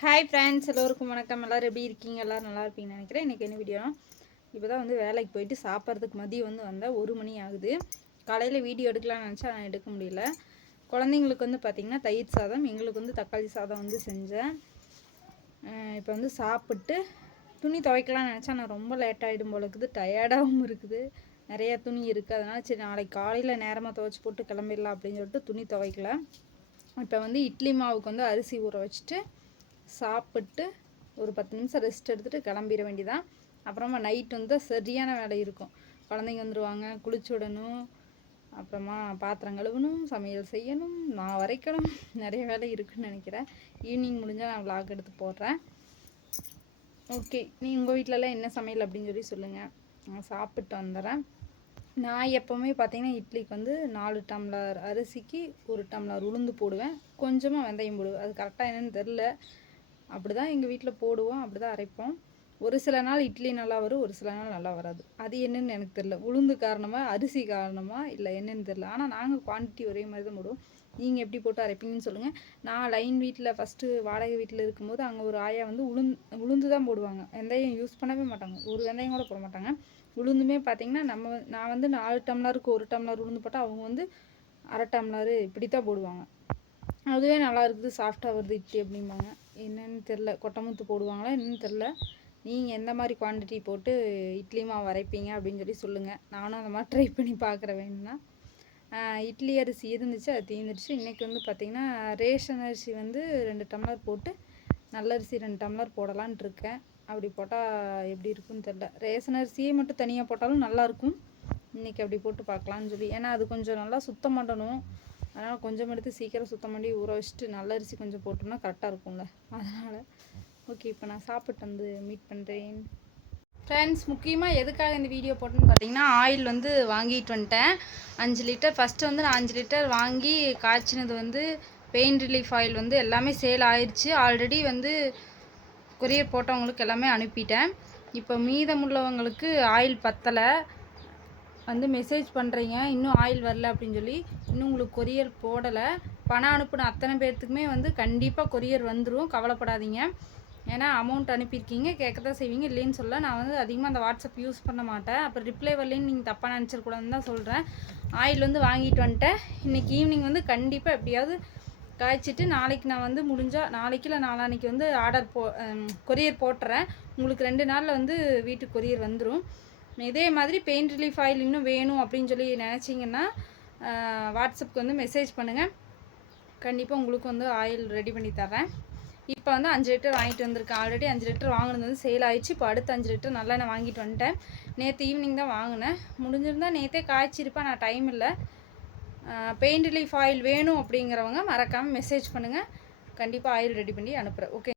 Hi friends எல்லோருக்கும் வணக்கம். எல்லோரும் எப்படி இருக்கீங்க? எல்லோரும் நல்லா இருப்பீங்கன்னு நினைக்கிறேன். இன்றைக்கி என்ன வீடியோனா இப்போ தான் வந்து வேலைக்கு போயிட்டு சாப்பிட்றதுக்கு மதியம் வந்து வந்தால் ஒரு மணி ஆகுது. காலையில் வீடியோ எடுக்கலாம்னு நினச்சா நான் எடுக்க முடியல. குழந்தைங்களுக்கு வந்து பார்த்திங்கன்னா தயிர் சாதம் எங்களுக்கு வந்து தக்காளி சாதம் வந்து செஞ்சேன். இப்போ வந்து சாப்பிட்டு துணி துவைக்கலாம்னு நினச்சா நான் ரொம்ப லேட் ஆகிடும் போல இருக்குது. டயர்டாகவும் இருக்குது. நிறையா துணி இருக்குது அதனால் சரி நாளைக்கு காலையில் நேரமாக துவைச்சி போட்டு கிளம்பிடலாம் அப்படின்னு சொல்லிட்டு துணி துவைக்கல. இப்போ வந்து இட்லி மாவுக்கு வந்து அரிசி ஊற வச்சுட்டு சாப்பிட்டு ஒரு பத்து நிமிஷம் ரெஸ்ட் எடுத்துகிட்டு கிளம்பிட வேண்டியதான் அப்புறமா நைட் வந்து சரியான வேலை இருக்கும். குழந்தைங்க வந்துடுவாங்க குளிச்சு விடணும் அப்புறமா பாத்திரம் கழுவணும் சமையல் செய்யணும். நான் வரைக்கணும் நிறைய வேலை இருக்குன்னு நினைக்கிறேன். ஈவினிங் முடிஞ்சால் நான் விளாக் எடுத்து போடுறேன். ஓகே நீ உங்கள் வீட்டிலலாம் என்ன சமையல் அப்படின்னு சொல்லி சொல்லுங்கள் நான் சாப்பிட்டு வந்துடுறேன். நான் எப்போவுமே பார்த்தீங்கன்னா இட்லிக்கு வந்து நாலு டம்ளர் அரிசிக்கு ஒரு டம்ளர் உளுந்து போடுவேன். கொஞ்சமாக வெந்தயம் போடுவேன். அது கரெக்டாக என்னென்னு தெரில அப்படி தான் எங்கள் வீட்டில் போடுவோம் அப்படி தான் அரைப்போம். ஒரு சில நாள் இட்லி நல்லா வரும் ஒரு சில நாள் நல்லா வராது. அது என்னன்னு எனக்கு தெரில உளுந்து காரணமாக அரிசி காரணமாக இல்லை என்னன்னு தெரில ஆனால் நாங்கள் குவான்டிட்டி ஒரே மாதிரி தான் போடுவோம். நீங்கள் எப்படி போட்டு அரைப்பீங்கன்னு சொல்லுங்கள் நான் லைன் வீட்டில் ஃபஸ்ட்டு வாடகை வீட்டில் இருக்கும்போது அங்கே ஒரு ஆயா வந்து உளுந்து உளுந்து தான் போடுவாங்க. வெந்தயம் யூஸ் பண்ணவே மாட்டாங்க. ஒரு வெந்தயம் கூட போட மாட்டாங்க. உளுந்துமே பார்த்தீங்கன்னா நம்ம நான் வந்து நாலு டம்ளருக்கு ஒரு டம்ளர் உளுந்து போட்டால் அவங்க வந்து அரை டம்ளரு இப்படி தான் போடுவாங்க. அதுவே நல்லா இருக்குது சாஃப்டாக வருது இட்லி அப்படிம்பாங்க. என்னன்னு தெரில கொட்டமுத்து போடுவாங்களா என்னன்னு தெரில நீங்கள் எந்த மாதிரி குவான்டிட்டி போட்டு இட்லி மாவு வரைப்பீங்க அப்படின்னு சொல்லி சொல்லுங்கள் நானும் அந்த மாதிரி ட்ரை பண்ணி பார்க்குற வேணும்னா. இட்லி அரிசி இருந்துச்சு அது தீர்ந்துருச்சு இன்றைக்கி வந்து பார்த்திங்கன்னா ரேஷன் அரிசி வந்து ரெண்டு டம்ளர் போட்டு நல்ல அரிசி ரெண்டு டம்ளர் போடலான்ட்டு இருக்கேன். அப்படி போட்டால் எப்படி இருக்குன்னு தெரில ரேஷன் அரிசியே மட்டும் தனியாக போட்டாலும் நல்லாயிருக்கும் இன்றைக்கி அப்படி போட்டு பார்க்கலான்னு சொல்லி. ஏன்னா அது கொஞ்சம் நல்லா சுத்தம் பண்ணணும். அதனால் கொஞ்சம் எடுத்து சீக்கிரம் சுத்தம் பண்ணி ஊற வச்சுட்டு நல்ல அரிசி கொஞ்சம் போட்டோம்னா கரெக்டாக இருக்கும்ல. அதனால் ஓகே இப்போ நான் சாப்பிட்டு வந்து மீட் பண்ணுறேன் ஃப்ரெண்ட்ஸ் முக்கியமாக எதுக்காக இந்த வீடியோ போட்டேன்னு பார்த்தீங்கன்னா ஆயில் வந்து வாங்கிட்டு வந்துட்டேன். அஞ்சு லிட்டர் ஃபஸ்ட்டு வந்து நான் அஞ்சு லிட்டர் வாங்கி காய்ச்சினது வந்து பெயின் ரிலீஃப் ஆயில் வந்து எல்லாமே சேல் ஆயிடுச்சு ஆல்ரெடி வந்து கொரியர் போட்டவங்களுக்கு எல்லாமே அனுப்பிட்டேன். இப்போ மீதமுள்ளவங்களுக்கு ஆயில் பத்தலை. வந்து மெசேஜ் பண்ணுறீங்க இன்னும் ஆயில் வரல அப்படின்னு சொல்லி இன்னும் உங்களுக்கு கொரியர் போடலை. பணம் அனுப்பின அத்தனை பேர்த்துக்குமே வந்து கண்டிப்பாக கொரியர் வந்துடும் கவலைப்படாதீங்க. ஏன்னா அமௌண்ட் அனுப்பியிருக்கீங்க. கேட்க தான் செய்வீங்க. இல்லைன்னு சொல்ல நான் வந்து அதிகமாக அந்த வாட்ஸ்அப் யூஸ் பண்ண மாட்டேன். அப்புறம் ரிப்ளை வரலன்னு நீங்கள் தப்பாக நினச்சிருக்கூடாதுன்னு தான் சொல்கிறேன் ஆயில் வந்து வாங்கிட்டு வந்துட்டேன். இன்றைக்கி ஈவினிங் வந்து கண்டிப்பாக எப்படியாவது காய்ச்சிட்டு நாளைக்கு நான் வந்து முடிஞ்சால் நாளைக்கு இல்லை நாளான்னைக்கு வந்து ஆர்டர் போ கொரியர் போட்டுறேன். உங்களுக்கு ரெண்டு நாளில் வந்து வீட்டுக்கு கொரியர் வந்துடும் இதே மாதிரி பெயின் ரிலீஃப் ஆயில் இன்னும் வேணும் அப்படின்னு சொல்லி நினச்சிங்கன்னா வாட்ஸ்அப்புக்கு வந்து மெசேஜ் பண்ணுங்கள் கண்டிப்பாக உங்களுக்கு வந்து ஆயில் ரெடி பண்ணி தரேன் இப்போ வந்து அஞ்சு லிட்டர் வாங்கிட்டு வந்திருக்கேன். ஆல்ரெடி அஞ்சு லிட்டர் வாங்கினது வந்து சேல் ஆயிடுச்சு. இப்போ அடுத்த அஞ்சு லிட்டர் நல்லா நான் வாங்கிட்டு வந்துட்டேன். நேற்று ஈவினிங் தான் வாங்கினேன். முடிஞ்சிருந்தால் நேற்றே காய்ச்சிருப்பேன். நான் டைம் இல்லை. பெயின் ரிலீஃப் ஆயில் வேணும் அப்படிங்கிறவங்க மறக்காமல் மெசேஜ் பண்ணுங்கள் கண்டிப்பாக ஆயில் ரெடி பண்ணி அனுப்புகிறேன் ஓகே